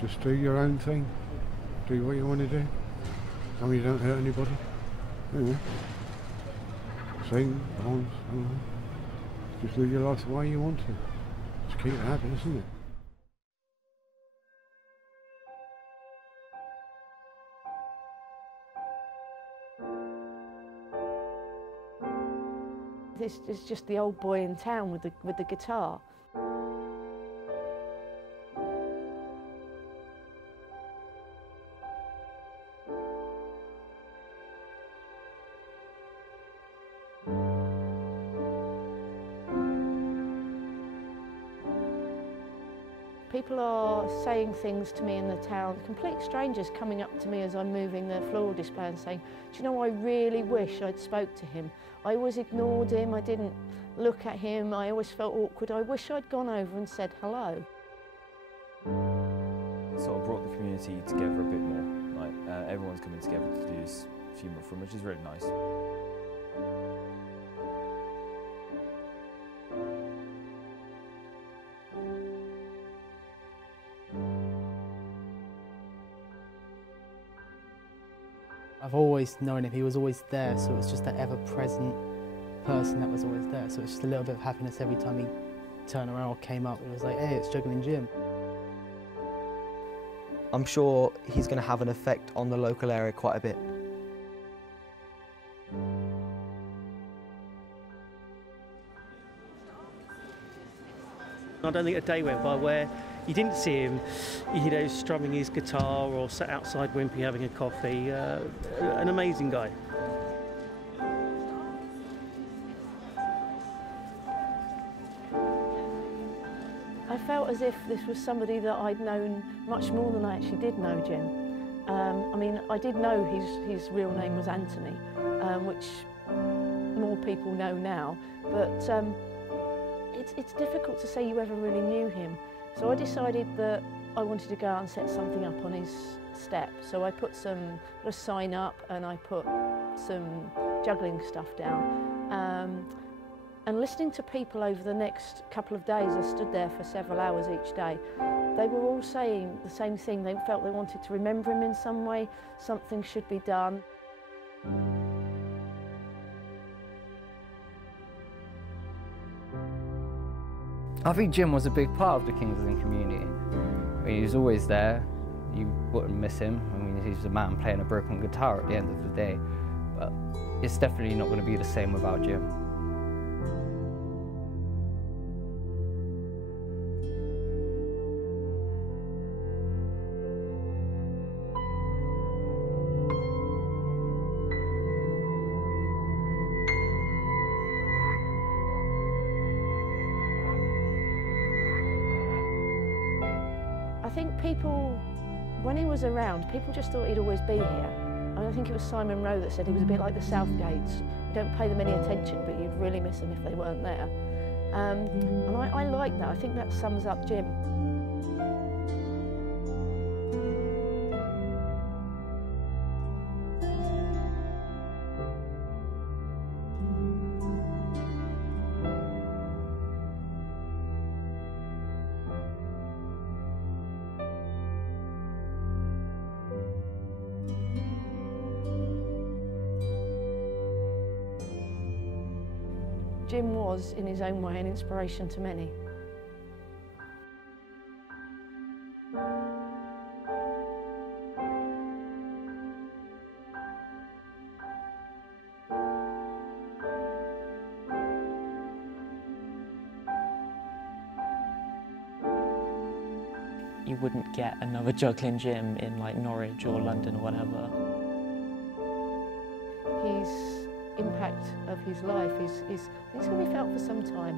Just do your own thing. Do what you want to do. I mean, you don't hurt anybody. You know. Sing, dance, you know. Just live your life the way you want to. Just keep it happy, isn't it? This is just the old boy in town with the guitar. People are saying things to me in the town, complete strangers coming up to me as I'm moving the floral display and saying, do you know, I really wish I'd spoke to him. I always ignored him, I didn't look at him, I always felt awkward. I wish I'd gone over and said hello. It sort of brought the community together a bit more. Like everyone's coming together to do this funeral for him, which is really nice. I've always known him, he was always there, so it was just that ever-present person that was always there. So it's just a little bit of happiness every time he turned around or came up. It was like, hey, it's Juggling Jim. I'm sure he's going to have an effect on the local area quite a bit. I don't think a day went by where you didn't see him, you know, strumming his guitar or sat outside Wimpy having a coffee. An amazing guy. I felt as if this was somebody that I'd known much more than I actually did know Jim. I mean, I did know his real name was Anthony, which more people know now, but it's difficult to say you ever really knew him. So I decided that I wanted to go out and set something up on his step. So I put a sign up and I put some juggling stuff down. And listening to people over the next couple of days, I stood there for several hours each day, they were all saying the same thing. They felt they wanted to remember him in some way, something should be done. I think Jim was a big part of the Kings Lynn community. I mean, he was always there. You wouldn't miss him. I mean, he's a man playing a broken guitar at the end of the day. But it's definitely not going to be the same without Jim. I think people, when he was around, people just thought he'd always be here. I think it was Simon Rowe that said he was a bit like the Southgates. You don't pay them any attention, but you'd really miss them if they weren't there. And I like that. I think that sums up Jim. Jim was, in his own way, an inspiration to many. You wouldn't get another Juggling Jim in like Norwich or London or whatever. His impact of his life is going to be felt for some time.